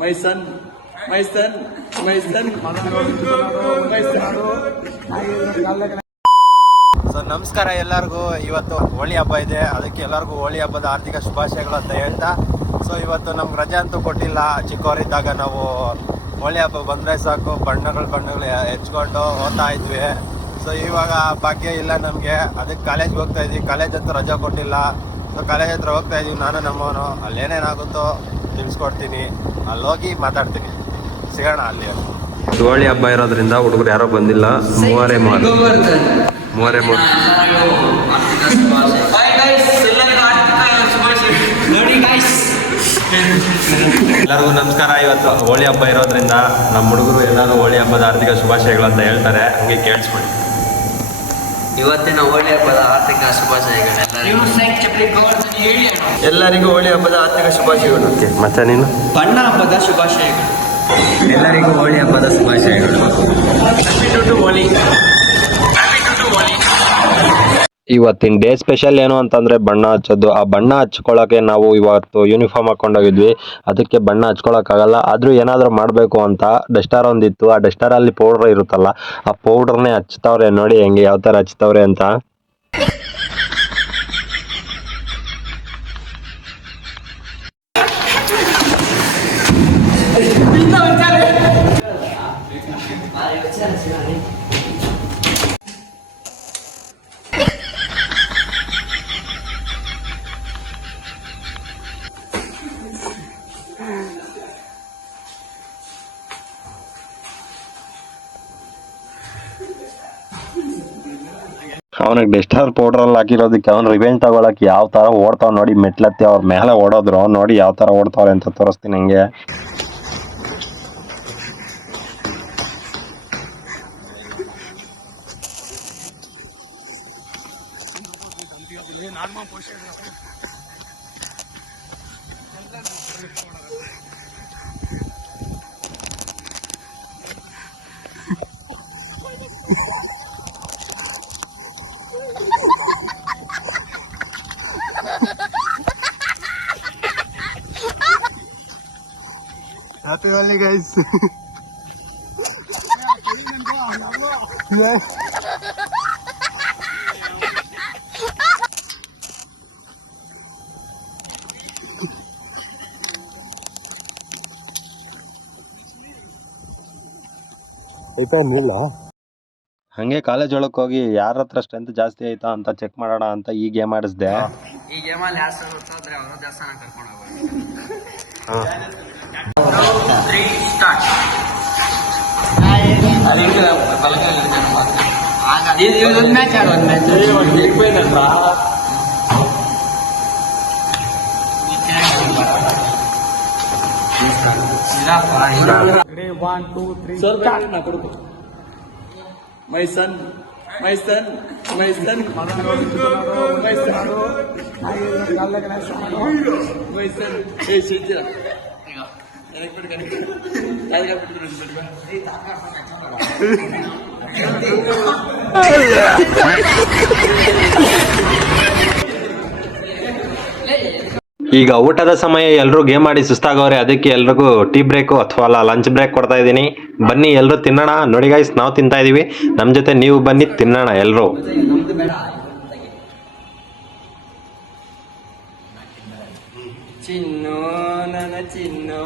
My son, my son, my son, my son. So ನಮಸ್ಕಾರ ಎಲ್ಲರಿಗೂ. ಇವತ್ತು ಹೋಳಿ ಹಬ್ಬ ಇದೆ, ಅದಕ್ಕೆ ಎಲ್ಲರಿಗೂ ಹೋಳಿ ಹಬ್ಬದ ಆರ್ಥಿಕ ಶುಭಾಶಯಗಳು ಅಂತ ಹೇಳ್ತಾ, ಸೊ ಇವತ್ತು ನಮ್ಗೆ ರಜೆ ಅಂತೂ ಕೊಟ್ಟಿಲ್ಲ. ಚಿಕ್ಕವರಿದ್ದಾಗ ನಾವು ಹೋಳಿ ಹಬ್ಬ ಬಂದರೆ ಸಾಕು ಬಣ್ಣಗಳು ಹೆಚ್ಕೊಂಡು ಹೋಗ್ತಾ ಇದ್ವಿ. ಸೊ ಇವಾಗ ಭಾಗ್ಯ ಇಲ್ಲ ನಮಗೆ, ಅದಕ್ಕೆ ಕಾಲೇಜ್ಗೆ ಹೋಗ್ತಾ ಇದ್ವಿ. ಕಾಲೇಜ್ ಅಂತೂ ರಜೆ ಕೊಟ್ಟಿಲ್ಲ. ಸೊ ಕಾಲೇಜ್ ಹತ್ರ ಹೋಗ್ತಾ ಇದ್ವಿ, ನಾನು ನಮ್ಮವನು. ಅಲ್ಲೇನೇನಾಗುತ್ತೋ ತಿಳಿಸ್ಕೊಡ್ತೀನಿ, ಅಲ್ಲಿ ಹೋಗಿ ಮಾತಾಡ್ತೀನಿ. ಸಿಗೋಣ ಅಲ್ಲಿ. ಹೋಳಿ ಹಬ್ಬ ಇರೋದ್ರಿಂದ ಹುಡುಗರು ಯಾರೋ ಬಂದಿಲ್ಲ. ಮೂವರೇ ಎಲ್ಲರಿಗೂ ನಮಸ್ಕಾರ. ಇವತ್ತು ಹೋಳಿ ಹಬ್ಬ ಇರೋದ್ರಿಂದ ನಮ್ಮ ಹುಡುಗರು ಎಲ್ಲರೂ ಹೋಳಿ ಹಬ್ಬದ ಆರ್ಥಿಕ ಶುಭಾಶಯಗಳು ಅಂತ ಹೇಳ್ತಾರೆ, ಹಂಗೆ ಕೇಳಿಸ್ಕೊಳ್ಳಿ. ಇವತ್ತಿನ ಹೋಳಿ ಹಬ್ಬದ ಆರ್ಥಿಕ ಶುಭಾಶಯಗಳು ಎಲ್ಲರಿಗೂ ಹೋಳಿ ಹಬ್ಬದ ಆರ್ಥಿಕ ಶುಭಾಶಯಗಳು. ಮತ್ತೆ ನೀನು ಬಣ್ಣ ಹಬ್ಬದ ಶುಭಾಶಯಗಳು. ಎಲ್ಲರಿಗೂ ಹೋಳಿ ಹಬ್ಬದ ಶುಭಾಶಯಗಳು. ಇವತ್ತಿನ ಡೇ ಸ್ಪೆಷಲ್ ಏನು ಅಂತಂದರೆ ಬಣ್ಣ ಹಚ್ಚೋದು. ಆ ಬಣ್ಣ ಹಚ್ಕೊಳ್ಳೋಕ್ಕೆ ನಾವು ಇವತ್ತು ಯೂನಿಫಾರ್ಮ್ ಹಾಕ್ಕೊಂಡೋಗಿದ್ವಿ, ಅದಕ್ಕೆ ಬಣ್ಣ ಹಚ್ಕೊಳ್ಳೋಕ್ಕಾಗಲ್ಲ. ಆದರೂ ಏನಾದರೂ ಮಾಡಬೇಕು ಅಂತ ಡಸ್ಟರ್ ಒಂದಿತ್ತು, ಆ ಡಸ್ಟರಲ್ಲಿ ಪೌಡ್ರ್ ಇರುತ್ತಲ್ಲ, ಆ ಪೌಡ್ರನ್ನೇ ಹಚ್ತವ್ರೆ. ನೋಡಿ ಹೆಂಗೆ ಯಾವ ಥರ ಹಚ್ತವ್ರೆ ಅಂತ. ಅವನಿಗೆ ಡಸ್ಟರ್ ಪೌಡ್ರಲ್ಲಿ ಹಾಕಿರೋದಕ್ಕೆ ಅವ್ನು ರಿವೆಂಜ್ ತಗೊಳಕ್ಕೆ ಯಾವ ಥರ ಓಡ್ತಾವ್ ನೋಡಿ. ಮೆಟ್ಲತ್ತಿ ಅವ್ರ ಮೇಲೆ ಓಡೋದ್ರು ನೋಡಿ, ಯಾವ ಥರ ಓಡ್ತಾವ್ರೆ ಅಂತ ತೋರಿಸ್ತೀನಿ ಹಂಗೆ. Happy Holi guys. Yeah. ಹಂಗೆ ಕಾಲೇಜ್ ಒಳಗೆ ಹೋಗಿ ಯಾರ ಹತ್ರ ಸ್ಟ್ರೆಂತ್ ಜಾಸ್ತಿ ಆಯ್ತಾ ಅಂತ ಚೆಕ್ ಮಾಡೋಣ ಅಂತ ಈ ಗೇಮ್ ಆಡಿಸ್ದೆ. ಈ ಗೇಮಲ್ಲಿ ಯಾವ ಸರ್ ಗೊತ್ತಾದ್ರೆ ಅವರು ದೇವಸ್ಥಾನ ಕರ್ಕೊಂಡು ಹೋಗ್ಬೋದು. My son, my son, my son, my son, my son. Hey, Shija. ಈಗ ಊಟದ ಸಮಯ, ಎಲ್ಲರೂ ಗೇಮ್ ಆಡಿ ಸುಸ್ತಾಗವ್ರೆ. ಅದಕ್ಕೆ ಎಲ್ರಿಗೂ ಟೀ ಬ್ರೇಕು ಅಥವಾ ಲಂಚ್ ಬ್ರೇಕ್ ಕೊಡ್ತಾ ಇದ್ದೀನಿ. ಬನ್ನಿ ಎಲ್ಲರೂ ತಿನ್ನೋಣ. ನೋಡಿ ಗೈಸ್, ನಾವು ತಿಂತಾ ಇದೀವಿ, ನಮ್ಮ ಜೊತೆ ನೀವು ಬನ್ನಿ ತಿನ್ನೋಣ ಎಲ್ಲರೂ. ಚಿನ್ನು ನನ್ನ ಚಿನ್ನು